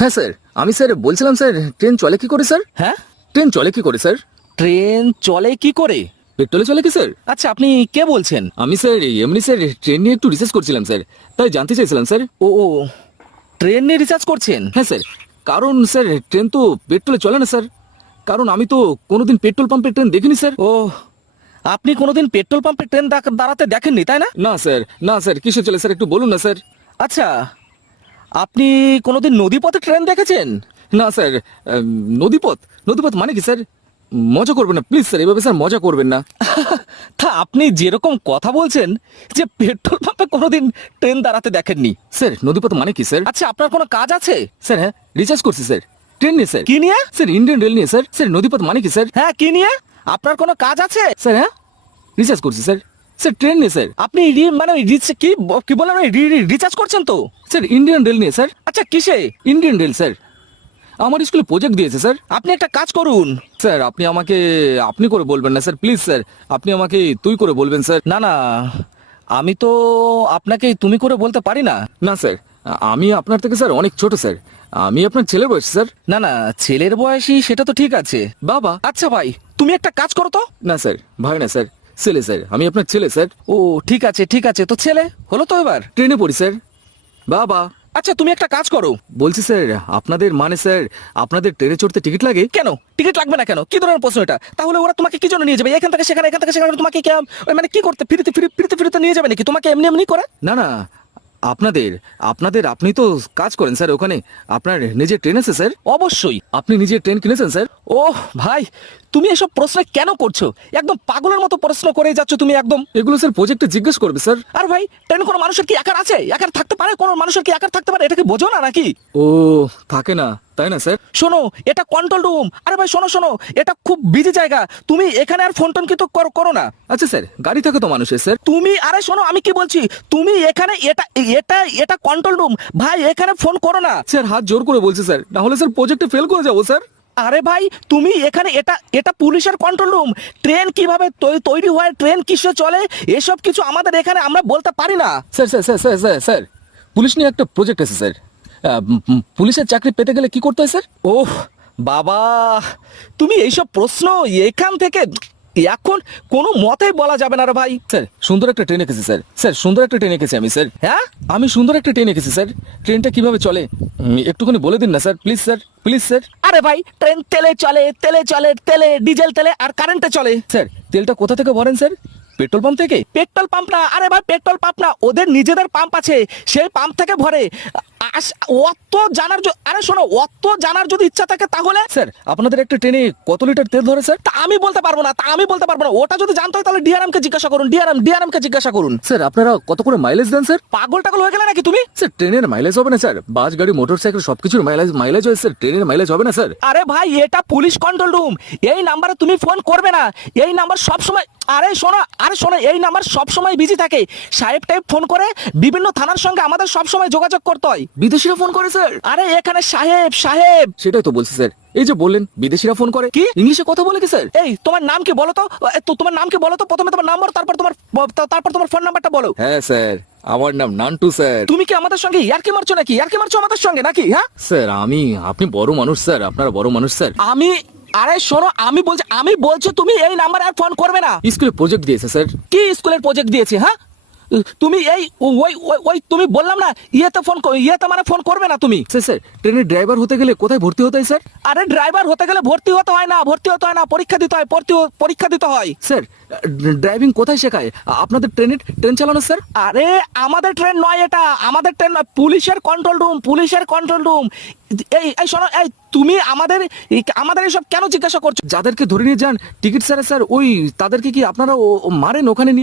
হ্যাঁ স্যার, আমি স্যার বলছিলাম স্যার ট্রেন চলে কি করে স্যার? হ্যাঁ, ট্রেন চলে কি করে স্যার? ট্রেন চলে কি করে? পেট্রোলে চলে কি স্যার? আচ্ছা, আপনি কে বলছেন? আমি স্যার এমনি স্যার ট্রেন নিয়ে একটু রিসার্চ করছিলাম স্যার, তাই জানতে চাইছিলাম স্যার। ও ও, ট্রেন নিয়ে রিসার্চ করছেন? হ্যাঁ স্যার, কারণ স্যার ট্রেন তো পেট্রোলে চলে না স্যার, কারণ আমি তো কোনোদিন পেট্রোল পাম্পের ট্রেন দেখিনি স্যার। ও, আপনি কোনোদিন পেট্রোল পাম্পে ট্রেন দাঁড়াতে দেখেননি, তাই না? না স্যার, না স্যার, কিসে চলে স্যার একটু বলুন না স্যার। আচ্ছা, আপনি কোনোদিন নদীপথে ট্রেন দেখেছেন? না স্যার, নদীপথ, নদীপথ মানে কি স্যার? মজা করবেন না প্লিজ স্যার, এভাবে স্যার মজা করবেন না। তা আপনি যেরকম কথা বলছেন যে পেট্রোল পাম্পে কোনোদিন ট্রেন দাঁড়াতে দেখেননি। স্যার নদীপথ মানে কি স্যার? আচ্ছা, আপনার কোনো কাজ আছে? স্যার হ্যাঁ, রিচার্জ করছি স্যার, ট্রেন নিয়ে স্যার। কি নিয়ে? স্যার ইন্ডিয়ান রেল নিয়ে স্যার। স্যার নদীপথ মানে কি স্যার? হ্যাঁ, কি নিয়ে? আপনার কোনো কাজ আছে? স্যার হ্যাঁ, রিচার্জ করছি স্যার। স্যার ট্রেন নিয়ে স্যার। আপনি মানে কি বললেন, রিচার্জ করছেন তো? স্যার ইন্ডিয়ান রেল নিয়ে স্যার। আচ্ছা, কিসে? ইন্ডিয়ান রেল স্যার, আমার স্কুলে প্রজেক্ট দিয়েছে স্যার। আপনি একটা কাজ করুন। স্যার আপনি আমাকে আপনি করে বলবেন না স্যার, প্লিজ স্যার, আপনি আমাকে তুই করে বলবেন স্যার। না না, আমি তো আপনাকে তুমি করে বলতে পারি না। না স্যার, আমি আপনার থেকে স্যার অনেক ছোট স্যার, আমি আপনার ছেলের বয়স স্যার। না না, ছেলের বয়সী সেটা তো ঠিক আছে। বাবা। আচ্ছা ভাই, তুমি একটা কাজ করো তো। না স্যার, ভাই না স্যার, ছেলে স্যার, আমি আপনার ছেলে স্যার। ও ঠিক আছে, ঠিক আছে, তো ছেলে হলো তো এবার। ট্রেনে পড়ি স্যার। বাবা। আচ্ছা, তুমি একটা কাজ করো। বলছি স্যার, আপনাদের মানে স্যার আপনাদের ট্রেনে চড়তে টিকিট লাগে? কেন টিকিট লাগবে না কেন? কি ধরনের প্রশ্ন এটা? তাহলে ওরা তোমাকে কি জন্য নিয়ে যাবে এখান থেকে সেখানে, এখান থেকে সেখানে? তোমাকে কি ওই মানে কি করতে, ফিরিতে নিয়ে যাবে নাকি তোমাকে এমনি এমনি করে? না না, আপনাদের আপনাদের আপনি তো কাজ করেন স্যার ওখানে, আপনার নিজের ট্রেন আছে স্যার? অবশ্যই। আপনি নিজের ট্রেন কিনেছেন স্যার? ওহ ভাই, তুমি এসব প্রশ্ন কেন করছো? একদম পাগলের মতো প্রশ্ন করে যাচ্ছ তুমি একদম। এগুলো স্যার প্রজেক্টে জিজ্ঞেস করবে স্যার। আর ভাই, ট্রেন কোনো মানুষের কি একার আছে? একার থাকতে পারে? কোনো মানুষের কি একার থাকতে পারে? এটা কি বোঝো না নাকি? ও, থাকে না তাই না স্যার? শোনো, এটা কন্ট্রোল রুম। আরে ভাই শোনো শোনো, এটা খুব বিজি জায়গা। তুমি এখানে আর ফোন টোন কিন্তু করো না। আচ্ছা স্যার, গাড়ি থাকে তো মানুষের স্যার। তুমি আরে শোনো, আমি কি বলছি, তুমি এখানে এটা এটা এটা কন্ট্রোল রুম ভাই, এখানে ফোন করো না। স্যার হাত জোর করে বলছি স্যার, না হলে স্যার প্রজেক্টে ফেল করে যাবো স্যার। আরে ভাই, তুমি এখানে এটা এটা পুলিশের কন্ট্রোল রুম। ট্রেন কিভাবে তৈরি হয়, ট্রেন কিসে চলে, এসব কিছু আমাদের এখানে আমরা বলতে পারি না। Sir sir sir sir sir sir, police নিয়ে একটা প্রজেক্ট আছে স্যার। পুলিশের চাকরি পেতে গেলে কি করতে হয় স্যার? ওহ বাবা, তুমি এইসব প্রশ্ন এখান থেকে এখন কোনো মতেই বলা যাবে না রে ভাই। স্যার সুন্দর একটা ট্রেন এঁকেছি স্যার, স্যার সুন্দর একটা ট্রেন এঁকেছি আমি স্যার। হ্যাঁ, আমি সুন্দর একটা ট্রেন এঁকেছি স্যার। ট্রেনটা কিভাবে চলে একটুখানি বলে দিন না sir, please sir, please sir. আরে ভাই, ট্রেন তেলে চলে, তেলে ডিজেল তেলে আর কারেন্টে চলে। স্যার তেলটা কোথা থেকে ভরেন স্যার? পেট্রোল পাম্প থেকে? পেট্রোল পাম্প না, আরে ভাই পেট্রোল পাম্প না, ওদের নিজেদের পাম্প আছে, সেই পাম্প থেকে ভরে। অত জানার আরে শোনো, অত জানার যদি ইচ্ছা থাকে তাহলে স্যার আপনাদের একটা ট্রেনে কত লিটার তেল ধরে স্যার? তা আমি বলতে পারবো না, ওটা যদি জানতে হয় তাহলে ডিআরএম কে জিজ্ঞাসা করুন, ডিআরএম কে জিজ্ঞাসা করুন। স্যার আপনারা কত করে মাইলেজ দেন স্যার? পাগল টাগল হয়ে গেলে নাকি তুমি? স্যার ট্রেনের মাইলেজ হবে না স্যার? বাস গাড়ি মোটর সাইকেল সবকিছুর মাইলেজ মাইলেজ হয় স্যার, ট্রেনের মাইলেজ হবে না স্যার? আরে ভাই, এটা পুলিশ কন্ট্রোল রুম। এই নাম্বারে তুমি ফোন করবে না। এই নাম্বার সব সময়, আরে শোনো, এই নাম্বার সব সময় বিজি থাকে। সাহেব টাইপ ফোন করে বিভিন্ন থানার সঙ্গে আমাদের সব সময় যোগাযোগ করতে হয়। বিদেশিরা ফোন করে স্যার? আরে এখানে সাহেব। সেটাই তো বলছি স্যার, এই যে বললেন বিদেশিরা ফোন করে, কি ইংলিশে কথা বলে কি স্যার? এই তোমার নাম কি বলো তো? তোমার নাম কি বলো তো? প্রথমে তোমার নাম্বার, তারপর তোমার ফোন নাম্বারটা বলো। হ্যাঁ স্যার, আমার নাম নান্টু স্যার। তুমি কি আমাদের সঙ্গে ইয়ার্কি মারছো নাকি? ইয়ার্কি মারছো আমাদের সঙ্গে নাকি? হ্যাঁ স্যার আপনি বড় মানুষ স্যার, আপনারা বড় মানুষ স্যার। আরে শোনো, আমি বলছি তুমি এই নাম্বারে আর ফোন করবে না। স্কুলে প্রজেক্ট দিয়েছে স্যার। কি স্কুলের প্রজেক্ট দিয়েছে? হ্যাঁ, তুমি এই ওই তুমি বললাম না, ইয়েতে মানে ফোন করবে না তুমি। স্যার ট্রেনের ড্রাইভার হতে গেলে কোথায় ভর্তি হতে হয় স্যার? আরে ড্রাইভার হতে গেলে ভর্তি হতে হয় না, পরীক্ষা দিতে হয়। স্যার ড্রাইভিং কোথায় শেখায়? আপনাদের ট্রেন চালানো স্যার? আরে আমাদের ট্রেন নয় এটা, আমাদের ট্রেন নয়, পুলিশের কন্ট্রোল রুম। এই শোনো, এই তুমি আমাদের এসব কেন জিজ্ঞাসা করছো? যাদেরকে ধরে নিয়ে যান টিকিট স্যার, স্যার ওই তাদেরকে কি আপনারা মারেন ওখানে?